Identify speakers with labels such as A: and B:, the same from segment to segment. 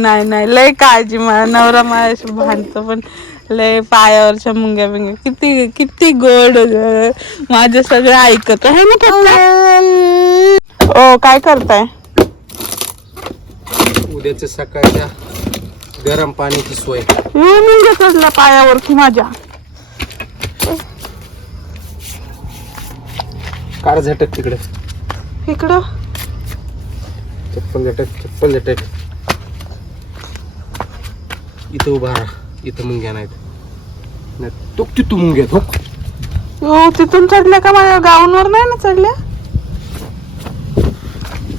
A: नाही नाही लय काळजी मला नवरा माझ्याशी भांडतो पण लय पायावरच्या मुंग्या बिंग्या. किती किती गोड ग. माझं सगळं ऐकत आहे ना पप्पा ओ काय करताय?
B: उद्याच्या सकाळच्या गरम पाण्याची सोय.
A: मुंग्या चढल्या पायावरती माझ्या.
B: काढ झटक तिकडे.
A: इकडं?
B: चप्पल झटक चप्पल झटक. इथं उभा राहा. इथं मुंग्या नाहीत. नाही, तो तू मुंग्या हो.
A: हो तिथून चढल्या का माझ्या गाऊनवर नाही ना चढल्या?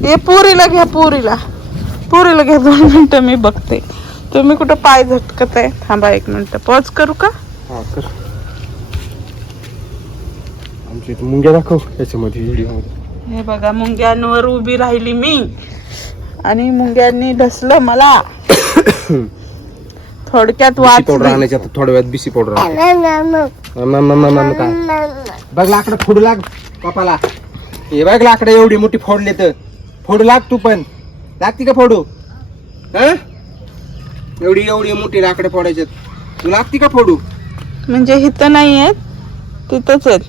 A: ये पुरीला घ्या पुरीला. पुरीला घ्या दोन मिनिटं मी बघते. तुम्ही कुठं पाय झटकत आहे थांबा एक मिनिट. पॉज करू का?
B: हा कर. आमच्या इथं मुंग्या दाखव याच्यामध्ये व्हिडिओ
A: हे बघा मुंग्यांवर उभी राहिली मी. आणि मुंग्यांनी ढसलं मला. थोडक्यात
B: बिसी पावडर
A: वाच
B: आणायची आता थोड्या वेळात बिसी पावडर काय? बघ लाकडं फोडू लाग कपाला. हे बघ लाकडं एवढी मोठी फोडले तर. फोडू लाग तू पण. लागती का फोडू? हा? एवढी एवढी मोठी लाकडं फोडायच्यात. तू लागती का फोडू?
A: म्हणजे इथं नाही आहेत तिथंच आहेत.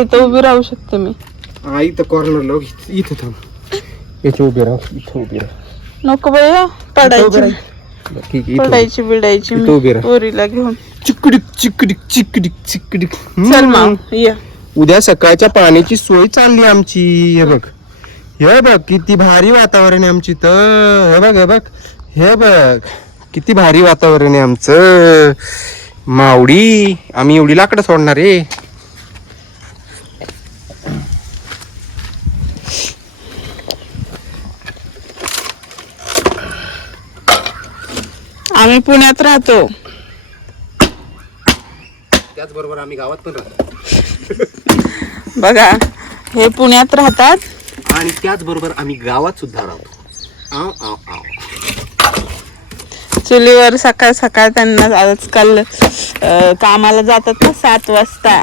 A: इथं उभी राहू शकते मी.
B: हा इथं कॉर्नरला इथं थांब. इथं उभी राह इथं उभी राह.
A: नको
B: उभी
A: पडायची.
B: ठीक आहे इथं उभी.
A: पडायची बिडायची
B: इथं उभी
A: मी
B: राहा.
A: पोरीला घेऊन.
B: चिकडीक चिकडीक चिकडीक चिकडीक.
A: चल मग ये.
B: उद्या सकाळच्या पाण्याची सोय चालली आमची हे बघ. हे बघ किती भारी वातावरण आहे आमची तर हे बघ हे बघ. हे बघ किती भारी वातावरण आहे आमचं. मावडी आम्ही एवढी लाकडं सोडणार आहे
A: आम्ही पुण्यात राहतो.
B: त्याचबरोबर आम्ही गावात पण राहतो.
A: बघा हे पुण्यात राहतात.
B: आणि त्याचबरोबर आम्ही गावात सुद्धा राहतो.
A: चुलीवर सकाळ सकाळ त्यांना आजकाल कामाला जातात ना सात वाजता.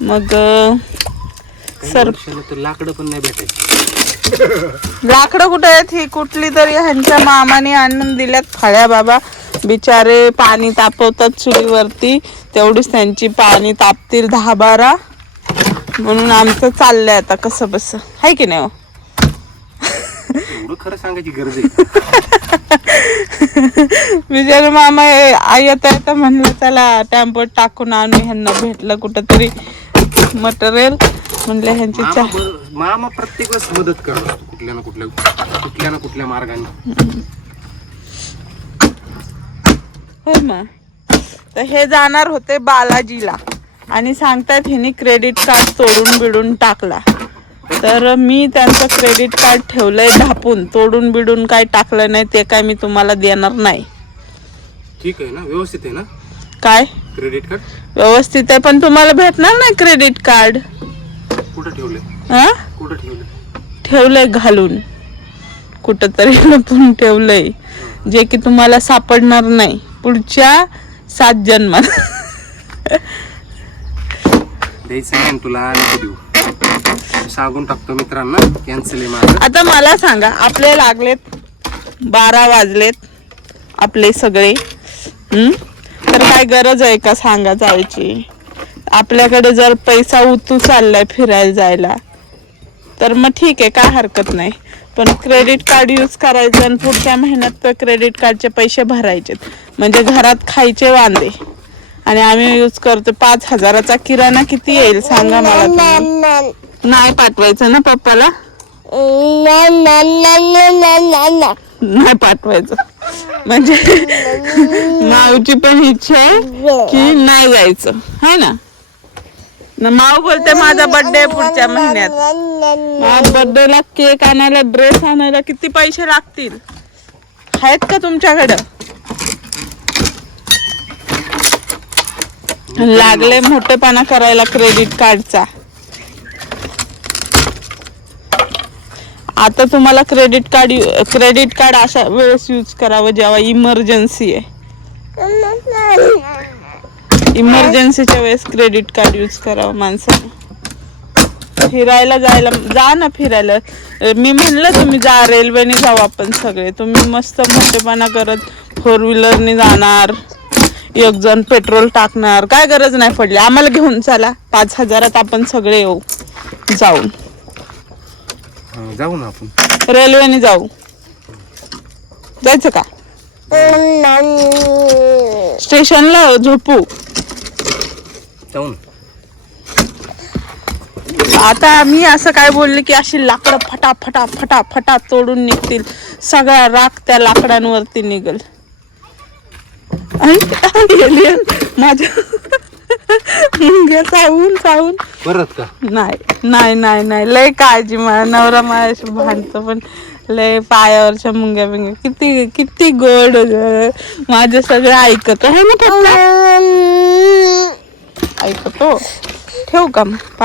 A: मग सर
B: लाकडं पण नाही भेटायची.
A: लाकडं कुठे आहेत? ही कुठली तरी ह्यांच्या मामाने आणून दिल्यात फळ्या बाबा. बिचारे पाणी तापवतात चुलीवरती तेवढीच त्यांची पाणी तापतील दहा बारा म्हणून आमचं चाललंय आता कसं बस आहे की नाही हो?
B: खरं सांगायची गरज आहे.
A: मामा आई येता येता म्हणलं चला टेम्पोत टाकून आणू ह्यांना भेटलं कुठंतरी मटेरियल. म्हणलं ह्यांची चा
B: मामा प्रत्येक वेळेस मदत करत कुठल्या ना कुठल्या कुठल्या ना कुठल्या मार्गाने.
A: मग तर हे जाणार होते बालाजीला. आणि सांगतायत ह्यांनी क्रेडिट कार्ड तोडून बिडून टाकला. तर मी त्यांचं क्रेडिट कार्ड ठेवलंय ढापून तोडून बिडून काय टाकलं नाही ते काय मी तुम्हाला देणार नाही.
B: ठीक आहे ना? व्यवस्थित आहे ना?
A: काय?
B: क्रेडिट कार्ड
A: व्यवस्थित आहे पण तुम्हाला भेटणार नाही क्रेडिट कार्ड
B: कुठं ठेवलंय?
A: हा
B: कुठं ठेवलंय?
A: ठेवलंय घालून. कुठंतरी लपून ठेवलंय. जे की तुम्हाला सापडणार नाही. पुढच्या सात जन्मात.
B: द्यायचं तुला नको देऊ. सांगून टाकतो मित्रांना कॅन्सल आहे
A: आता मला सांगा आपले लागलेत बारा वाजलेत आपले सगळे? तर काय गरज आहे का सांगा जायची? आपल्याकडे जर पैसा उतू चाललाय फिरायला जायला तर मग ठीक आहे काय हरकत नाही. पण क्रेडिट कार्ड यूज करायचं आणि पुढच्या महिन्यात क्रेडिट कार्डचे पैसे भरायचे म्हणजे घरात खायचे वांदे. आणि आम्ही यूज करतो पाच हजाराचा किराणा किती येईल सांगा मला नाही पाठवायचं ना पप्पाला? नाही पाठवायचं. म्हणजे माऊची पण इच्छा आहे की नाही जायचं. है ना? माऊ बोलते माझा बर्थडे पुढच्या महिन्यात. बर्थडे ला केक आणायला ड्रेस आणायला किती पैसे लागतील? आहेत का तुमच्याकडं? लागले मोठेपणा करायला क्रेडिट कार्डचा आता तुम्हाला क्रेडिट कार्ड क्रेडिट कार्ड अशा वेळेस यूज करावं जेव्हा इमर्जन्सी आहे. इमर्जन्सीच्या वेळेस क्रेडिट कार्ड यूज करावं माणसाने. फिरायला जायला जा ना फिरायला. मी म्हणलं तुम्ही जा रेल्वेने जाऊ आपण सगळे. तुम्ही मस्त मोठेपणा करत फोर व्हीलरने जाणार. एक जण पेट्रोल टाकणार. काय गरज नाही पडली. आम्हाला घेऊन चला. पाच हजारात आपण सगळे येऊ. जाऊन.
B: जाऊ ना आपण.
A: रेल्वेने जाऊ. जायचं का? स्टेशनला झोपू.
B: जाऊ ना.
A: आता मी असं काय बोलले की अशी लाकडं फटा फटा फटा फटा तोडून निघतील. सगळा राख त्या लाकडांवरती निघल. एलियन माझ्या मुंग्या चावून चावून
B: परत का?
A: नाही नाही नाही नाही. लय काळजी माझा नवरा माझ्याशी भांडतो पण लय पायावरच्या मुंग्या बिंग्या. किती किती गोड ग. माझं सगळं ऐकत. आहे ना ऐकतो. ठेवू का मग?